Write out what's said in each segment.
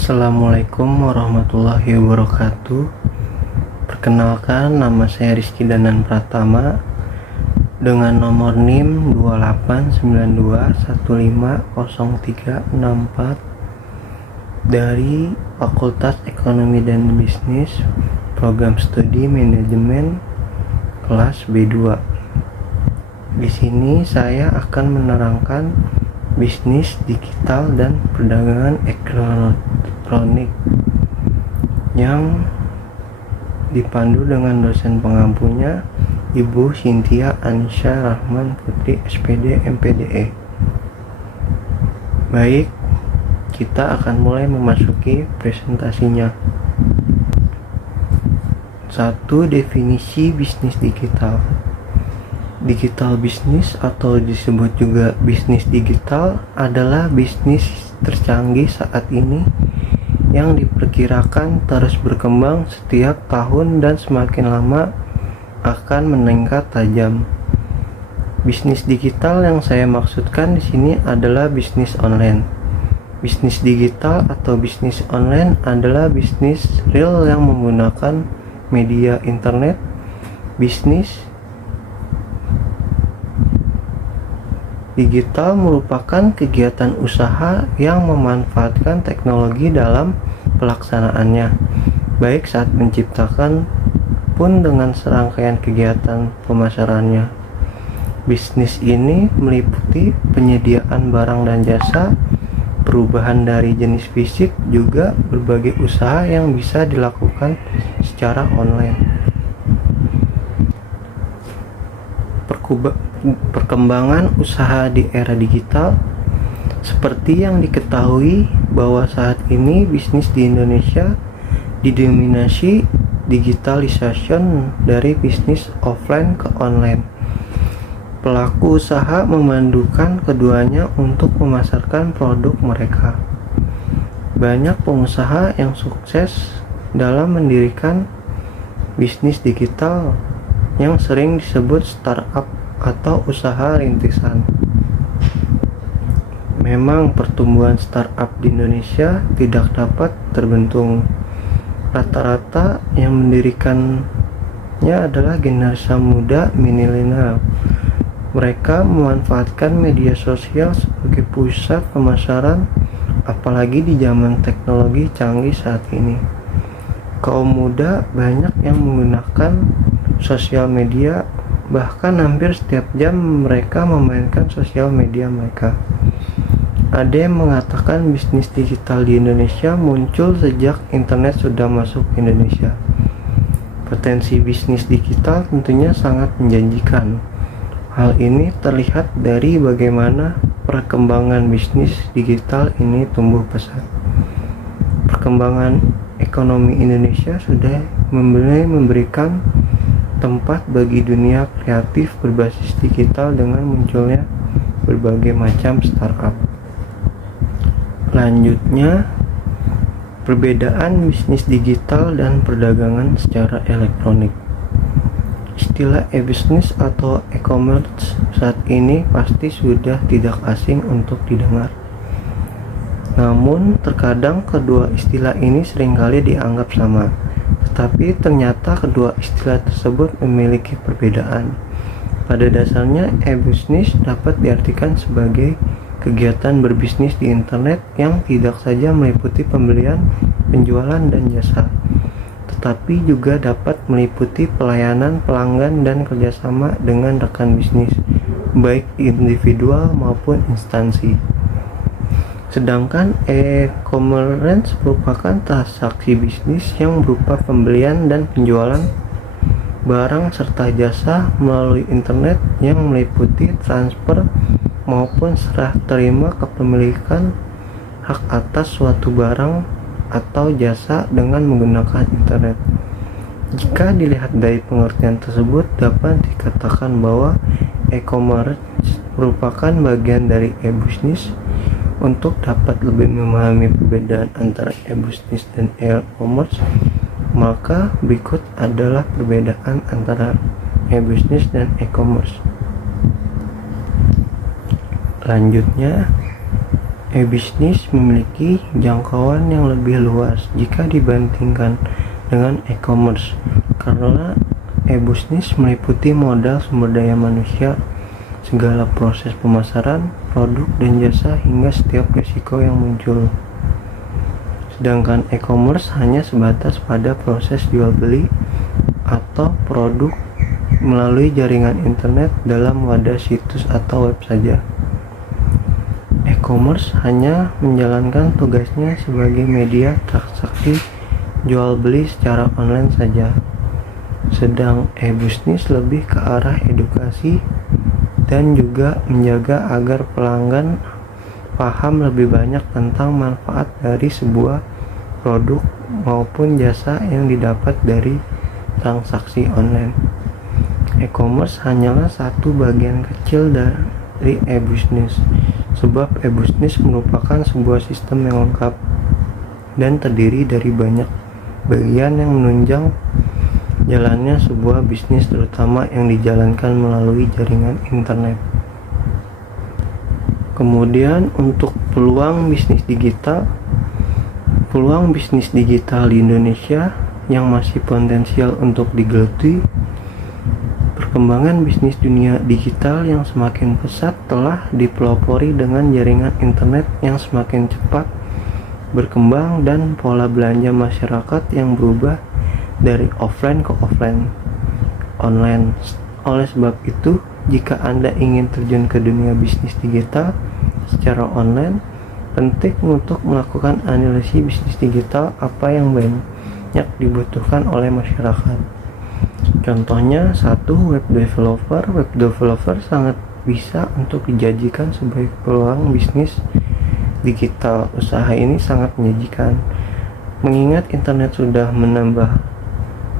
Assalamualaikum warahmatullahi wabarakatuh. Perkenalkan, nama saya Rizky Danan Pratama dengan nomor NIM 2892150364 dari Fakultas Ekonomi dan Bisnis, Program Studi Manajemen kelas B2. Di sini saya akan menerangkan bisnis digital dan perdagangan elektronik yang dipandu dengan dosen pengampunya Ibu Cynthia Anisha Rahman Putri SPD MPDE. Baik, kita akan mulai memasuki presentasinya. 1. Definisi bisnis digital. Digital bisnis atau disebut juga bisnis digital adalah bisnis tercanggih saat ini yang diperkirakan terus berkembang setiap tahun dan semakin lama akan meningkat tajam. Bisnis digital yang saya maksudkan di sini adalah bisnis online. Bisnis digital atau bisnis online adalah bisnis real yang menggunakan media internet. Bisnis digital merupakan kegiatan usaha yang memanfaatkan teknologi dalam pelaksanaannya, baik saat menciptakan pun dengan serangkaian kegiatan pemasarannya. Bisnis ini meliputi penyediaan barang dan jasa, perubahan dari jenis fisik, juga berbagai usaha yang bisa dilakukan secara online. Perkembangan usaha di era digital. Seperti yang diketahui bahwa saat ini bisnis di Indonesia didominasi digitalisasi dari bisnis offline ke online. Pelaku usaha memandukan keduanya untuk memasarkan produk mereka. Banyak pengusaha yang sukses dalam mendirikan bisnis digital yang sering disebut startup atau usaha rintisan. Memang pertumbuhan startup di Indonesia tidak dapat terbendung. Rata-rata yang mendirikannya adalah generasi muda milenial. Mereka memanfaatkan media sosial sebagai pusat pemasaran, apalagi di zaman teknologi canggih saat ini. Kaum muda banyak yang menggunakan sosial media. Bahkan hampir setiap jam mereka memainkan sosial media mereka. Ada yang mengatakan bisnis digital di Indonesia muncul sejak internet sudah masuk ke Indonesia. Potensi bisnis digital tentunya sangat menjanjikan. Hal ini terlihat dari bagaimana perkembangan bisnis digital ini tumbuh pesat. Perkembangan ekonomi Indonesia sudah mulai memberikan tempat bagi dunia kreatif berbasis digital dengan munculnya berbagai macam startup. Lanjutnya, perbedaan bisnis digital dan perdagangan secara elektronik. Istilah e-bisnis atau e-commerce saat ini pasti sudah tidak asing untuk didengar. Namun, terkadang kedua istilah ini seringkali dianggap sama. Tetapi ternyata kedua istilah tersebut memiliki perbedaan. Pada dasarnya, e-bisnis dapat diartikan sebagai kegiatan berbisnis di internet yang tidak saja meliputi pembelian, penjualan, dan jasa, tetapi juga dapat meliputi pelayanan pelanggan dan kerjasama dengan rekan bisnis, baik individual maupun instansi. Sedangkan e-commerce merupakan transaksi bisnis yang berupa pembelian dan penjualan barang serta jasa melalui internet yang meliputi transfer maupun serah terima kepemilikan hak atas suatu barang atau jasa dengan menggunakan internet. Jika dilihat dari pengertian tersebut, dapat dikatakan bahwa e-commerce merupakan bagian dari e-bisnis. Untuk dapat lebih memahami perbedaan antara e-bisnis dan e-commerce, maka berikut adalah perbedaan antara e-bisnis dan e-commerce. Lanjutnya, E-bisnis memiliki jangkauan yang lebih luas jika dibandingkan dengan e-commerce, karena e-bisnis meliputi modal sumber daya manusia, segala proses pemasaran, produk dan jasa hingga setiap risiko yang muncul. Sedangkan e-commerce hanya sebatas pada proses jual beli atau produk melalui jaringan internet dalam wadah situs atau web saja. E-commerce hanya menjalankan tugasnya sebagai media transaksi jual beli secara online saja. Sedang e-bisnis lebih ke arah edukasi dan juga menjaga agar pelanggan paham lebih banyak tentang manfaat dari sebuah produk maupun jasa yang didapat dari transaksi online. E-commerce hanyalah satu bagian kecil dari e-bisnis, sebab e-bisnis merupakan sebuah sistem yang lengkap dan terdiri dari banyak bagian yang menunjang jalannya sebuah bisnis, terutama yang dijalankan melalui jaringan internet. Kemudian untuk peluang bisnis digital di Indonesia yang masih potensial untuk digeluti. Perkembangan bisnis dunia digital yang semakin pesat telah dipelopori dengan jaringan internet yang semakin cepat berkembang dan pola belanja masyarakat yang berubah dari offline ke online. Oleh sebab itu, jika Anda ingin terjun ke dunia bisnis digital secara online, penting untuk melakukan analisis bisnis digital apa yang banyak dibutuhkan oleh masyarakat. Contohnya, web developer sangat bisa untuk dijadikan sebagai peluang bisnis digital. Usaha ini sangat menjanjikan, mengingat internet sudah menambah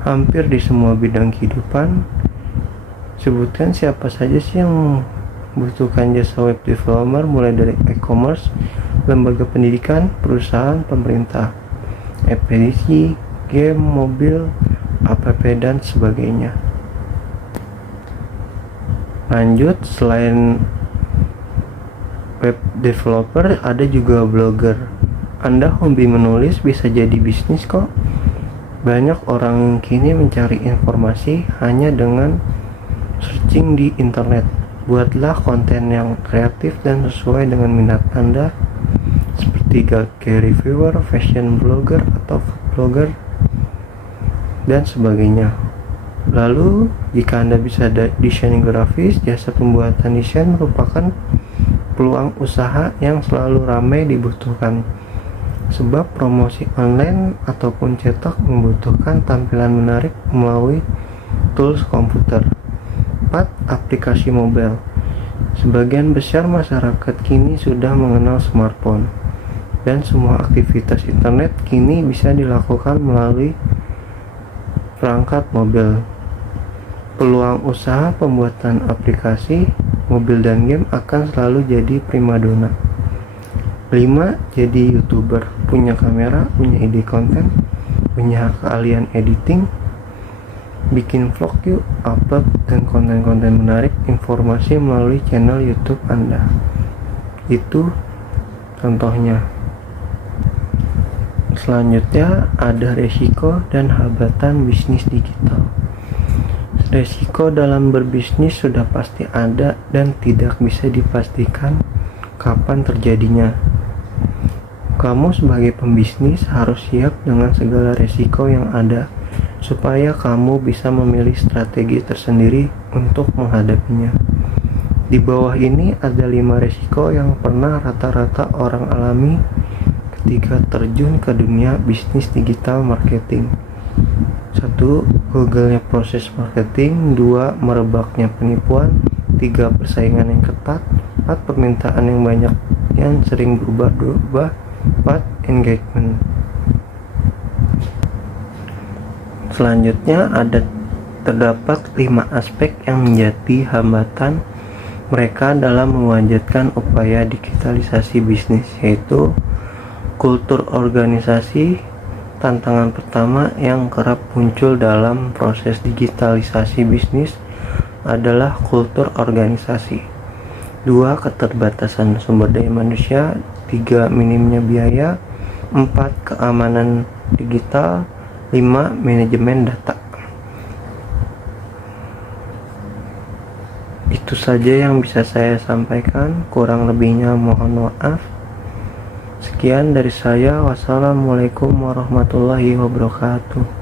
hampir di semua bidang kehidupan. Sebutkan siapa saja sih yang membutuhkan jasa web developer, mulai dari e-commerce, lembaga pendidikan, perusahaan, pemerintah, ekspedisi, game, mobil, app dan sebagainya. Lanjut, selain web developer ada juga blogger. Anda hobi menulis bisa jadi bisnis kok. Banyak orang kini mencari informasi hanya dengan searching di internet. Buatlah konten yang kreatif dan sesuai dengan minat Anda, seperti gallery reviewer, fashion blogger, atau food blogger, dan sebagainya. Lalu, jika Anda bisa desain grafis, jasa pembuatan desain merupakan peluang usaha yang selalu ramai dibutuhkan, sebab promosi online ataupun cetak membutuhkan tampilan menarik melalui tools komputer. 4. Aplikasi mobile. Sebagian besar masyarakat kini sudah mengenal smartphone, dan semua aktivitas internet kini bisa dilakukan melalui perangkat mobil. Peluang usaha pembuatan aplikasi mobil dan game akan selalu jadi primadona. 5. Jadi YouTuber. Punya kamera, punya ide konten, punya keahlian editing, bikin vlog yuk, upload dan konten-konten menarik informasi melalui channel YouTube Anda. Itu contohnya. Selanjutnya ada resiko dan hambatan bisnis digital. Resiko dalam berbisnis sudah pasti ada dan tidak bisa dipastikan kapan terjadinya. Kamu sebagai pembisnis harus siap dengan segala resiko yang ada, supaya kamu bisa memilih strategi tersendiri untuk menghadapinya. Di bawah ini ada 5 resiko yang pernah rata-rata orang alami ketika terjun ke dunia bisnis digital marketing. 1. Gagalnya proses marketing. 2. Merebaknya penipuan. 3. Persaingan yang ketat. 4. Permintaan yang banyak yang sering berubah-ubah. 4. Engagement. Selanjutnya terdapat 5 aspek yang menjadi hambatan mereka dalam mewujudkan upaya digitalisasi bisnis, yaitu kultur organisasi. Tantangan pertama yang kerap muncul dalam proses digitalisasi bisnis adalah kultur organisasi. 2. Keterbatasan sumber daya manusia. 3. Minimnya biaya. 4. Keamanan digital. 5. Manajemen data. Itu saja yang bisa saya sampaikan, kurang lebihnya mohon maaf. Sekian dari saya. Wassalamualaikum warahmatullahi wabarakatuh.